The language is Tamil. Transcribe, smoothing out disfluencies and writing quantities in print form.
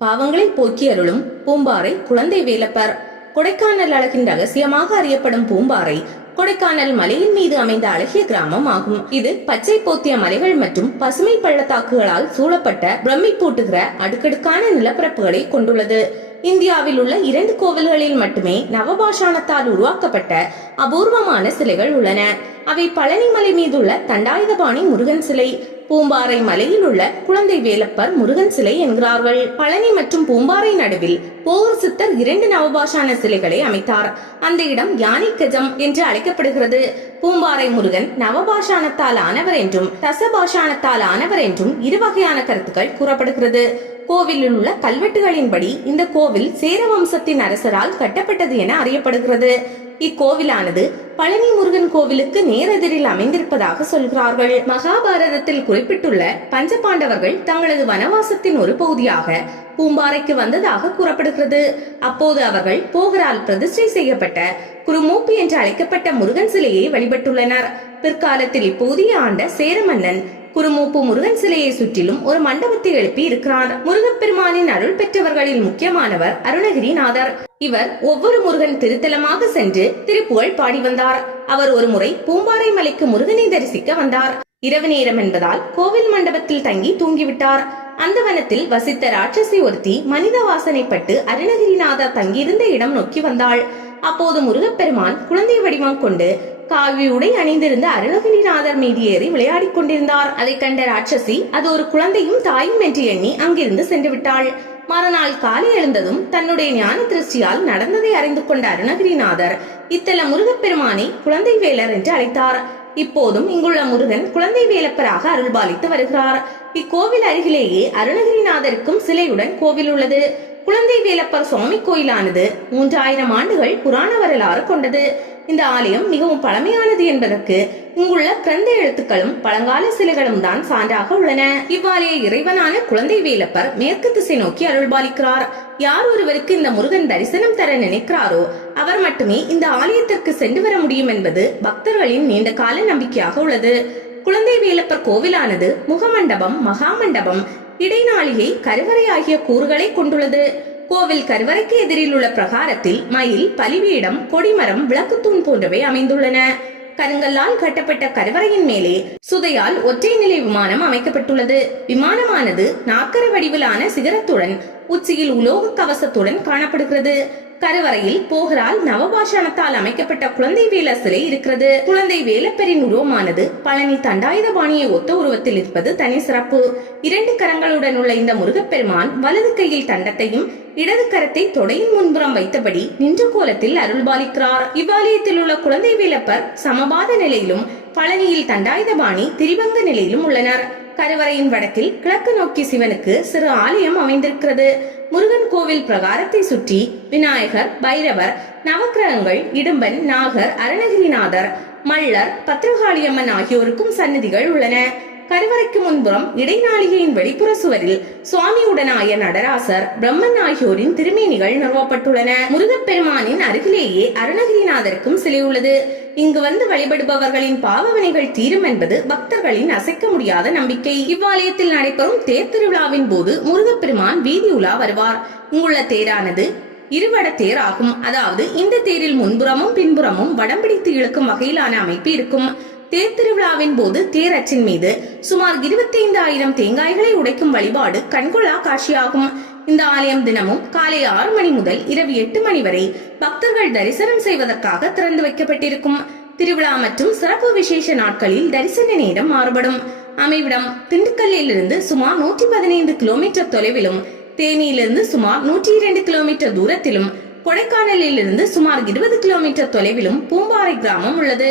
பாவங்களை போக்கி அருளும் பூம்பாறை குழந்தை வேலப்பர். கொடைக்கானல் அழகின் ரகசியமாக அறியப்படும் பூம்பாறை கொடைக்கானல் மலையின் மீது அமைந்த அழகிய கிராமம் ஆகும். இது பச்சை போத்திய மலைகள் மற்றும் பசுமை பள்ளத்தாக்குகளால் சூழப்பட்ட பிரமிப்பூட்டுகிற அடுக்கடுக்கான நிலப்பரப்புகளை கொண்டுள்ளது. இந்தியாவில் உள்ள 2 கோவில்களில் மட்டுமே நவபாஷாணத்தால் உருவாக்கப்பட்ட அபூர்வமான சிலைகள் உள்ளன. அவை பழனி மலை மீதுள்ள தண்டாயுதபாணி முருகன் சிலை, பூம்பாறை மலையில் உள்ள குழந்தை வேலப்பர் முருகன் சிலை என்கிறார்கள். பழனி மற்றும் பூம்பாறை நடுவில் போகர் சித்தர் 2 நவபாஷான சிலைகளை அமைத்தார். அந்த இடம் யானை கஜம் என்று அழைக்கப்படுகிறது. பூம்பாறை முருகன் நவபாஷாணத்தால் ஆனவர் என்றும் தசபாஷாணத்தால் ஆனவர் என்றும் 2 வகையான கருத்துக்கள் கூறப்படுகிறது. கோவிலில் உள்ள கல்வெட்டுகளின்படி இந்த கோவில் சேர வம்சத்தின் அரசரால் கட்டப்பட்டது என அறியப்படுகிறது. இக்கோவிலானது பழனி முருகன் கோவிலுக்கு நேரெதிரில் அமைந்திருப்பதாக சொல்கிறார்கள். மகாபாரதத்தில் குறிப்பிட்டுள்ள பஞ்சபாண்டவர்கள் தங்களது வனவாசத்தின் ஒரு பகுதியாக பூம்பாறைக்கு வந்ததாக கூறப்படுகிறது. அப்போது அவர்கள் போகரால் பிரதிஷ்டை செய்யப்பட்ட குருமூப்பு என்று அழைக்கப்பட்ட முருகன் சிலையை வழிபட்டுள்ளனர். பிற்காலத்தில் இப்பகுதியை ஆண்ட சேர மன்னன் குருமூப்பு முருகன் சிலையை சுற்றிலும் ஒரு மண்டபத்தை எழுப்பி இருக்கிறார். முருகப்பெருமானின் அருள் பெற்றவர்களில் முக்கியமானவர் அருணகிரிநாதர். இவர் ஒவ்வொரு முருகன் திருத்தலமாக சென்று திருப்புகழ் பாடி வந்தார். அவர் ஒரு முறை பூம்பாறை மலைக்கு முருகனை தரிசிக்க வந்தார். இரவு நேரம் என்பதால் கோவில் மண்டபத்தில் தங்கி தூங்கிவிட்டார். அந்த வனத்தில் வசித்த ராட்சசி ஒருத்தி மனித வாசனைப்பட்டு அருணகிரிநாதர் தங்கியிருந்த இடம் நோக்கி வந்தாள். அப்போது முருகப்பெருமான் குழந்தை வடிவம் கொண்டு காவி உடை அணிந்திருந்த அருணகிரிநாதர் மீது ஏறி விளையாடி கொண்டிருந்தார். அதை கண்ட ராட்சசி அது ஒரு குழந்தையும் தாயும் என்று எண்ணி அங்கிருந்து சென்று விட்டாள். மறுநாள் காலை எழுந்ததும் தன்னுடைய ஞான திருஷ்டியால் நடந்ததை அறிந்து கொண்ட அருணகிரிநாதர் இத்தல முருகப்பெருமானை குழந்தை வேலர் என்று அழைத்தார். இப்போதும் இங்குள்ள முருகன் குழந்தை வேலப்பராக அருள்பாலித்து வருகிறார். இக்கோவில் அருகிலேயே அருணகிரிநாதருக்கும் சிலையுடன் கோவில் உள்ளது. குழந்தை வேலப்பர் சுவாமி கோயிலானது 3000 ஆண்டுகள் புராண வரலாறு கொண்டது. இந்த ஆலயம் மிகவும் பழமையானது என்பதற்கு இங்குள்ள கிரந்த எழுத்துக்களும் பழங்கால சிலைகளும் தான் சான்றாக உள்ளன. இவ்வாலய இறைவனான குழந்தை வேலப்பர் மேற்கு திசை நோக்கி அருள்பாலிக்கிறார். யார் ஒருவருக்கு இந்த முருகன் தரிசனம் தர நினைக்கிறாரோ அவர் மட்டுமே இந்த ஆலயத்திற்கு சென்று வர முடியும் என்பது பக்தர்களின் நீண்ட கால நம்பிக்கையாக உள்ளது. குழந்தை வேலப்பர் கோவிலானது முகமண்டபம், மகாமண்டபம், இடைநாளிகை, கருவறை ஆகிய கூறுகளை கொண்டுள்ளது. கோவில் கருவறைக்கு எதிரில் உள்ள பிரகாரத்தில் மயில், பலிபீடம், கொடிமரம், விளக்குத்தூண் போன்றவை அமைந்துள்ளன. கருங்கல்லால் கட்டப்பட்ட கருவறையின் மேலே சுதையால் ஒற்றை நிலை விமானம் அமைக்கப்பட்டுள்ளது. விமானமானது நாற்கர வடிவிலான சிகரத்துடன் உச்சியில் உலோக கவசத்துடன் காணப்படுகிறது. கருவறையில் போகரால் நவபாஷாணத்தால் அமைக்கப்பட்ட குழந்தை வேலர் சிலை இருக்கிறது. குழந்தை வேலப்பரின் உருவமானது பழனி தண்டாயுதபாணியை ஒத்த உருவத்தில் இருப்பது தனி சிறப்பு. 2 கரங்களுடன் உள்ள இந்த முருகப்பெருமான் வலது கையில் தண்டத்தையும் இடது கரத்தை தொடையின் முன்புறம் வைத்தபடி நின்ற கோலத்தில் அருள்பாலிக்கிறார். இவ்வாலயத்தில் உள்ள குழந்தை வேலப்பர் சமபாத நிலையிலும் பழனியில் தண்டாயுதபாணி திரிபங்க நிலையிலும் உள்ளனர். கருவறையின் வடக்கில் கிழக்கு நோக்கி சிவனுக்கு சிறு ஆலயம் அமைந்திருக்கிறது. முருகன் கோவில் பிரகாரத்தை சுற்றி விநாயகர், பைரவர், நவக்கிரகங்கள், இடும்பன், நாகர், அருணகிரிநாதர், மல்லர், பத்ரகாளியம்மன் ஆகியோருக்கும் சன்னதிகள் உள்ளன. கருவறைக்கு முன்புறம் இடைநாளிகையின் வெளிப்புற சுவரில் சுவாமியுடனாய நடராசர், பிரம்மன் ஆகியோரின் திருமேனிகள் நிறுவப்பட்டுள்ளன. முருகப்பெருமானின் அருகிலேயே அருணகிரிநாதருக்கும் சிலை உள்ளது. இங்கு வந்து வழிபடுபவர்களின் பாவவினைகள் தீரும் என்பது பக்தர்களின் அசைக்க முடியாத நம்பிக்கை. இவ்வாலயத்தில் நடைபெறும் தேர் திருவிழாவின் போது முருகப்பெருமான் வீதி உலா வருவார். இங்குள்ள தேரானது இருவட தேர் ஆகும். அதாவது இந்த தேரில் முன்புறமும் பின்புறமும் வடம் பிடித்து இழுக்கும் வகையிலான அமைப்பு இருக்கும். தேர் திருவிழாவின் போது தேர் அச்சின் மீது சுமார் 25,000 தேங்காய்களை உடைக்கும் வழிபாடு கண்கொள்ளா காட்சியாகும். இந்த ஆலயம் தினமும் காலை 6 மணி முதல் இரவு 8 மணி வரை பக்தர்கள் தரிசனம் செய்வதற்காக திறந்து வைக்கப்பட்டிருக்கும். திருவிழா மற்றும் சிறப்பு விசேஷ நாட்களில் தரிசன நேரம் மாறுபடும். அமைவிடம் திண்டுக்கல்லில் இருந்து சுமார் 115 கிலோமீட்டர் தொலைவிலும், தேனியிலிருந்து சுமார் 102 கிலோமீட்டர் தூரத்திலும், கொடைக்கானலில் இருந்து சுமார் 20 கிலோமீட்டர் தொலைவிலும் பூம்பாறை கிராமம் உள்ளது.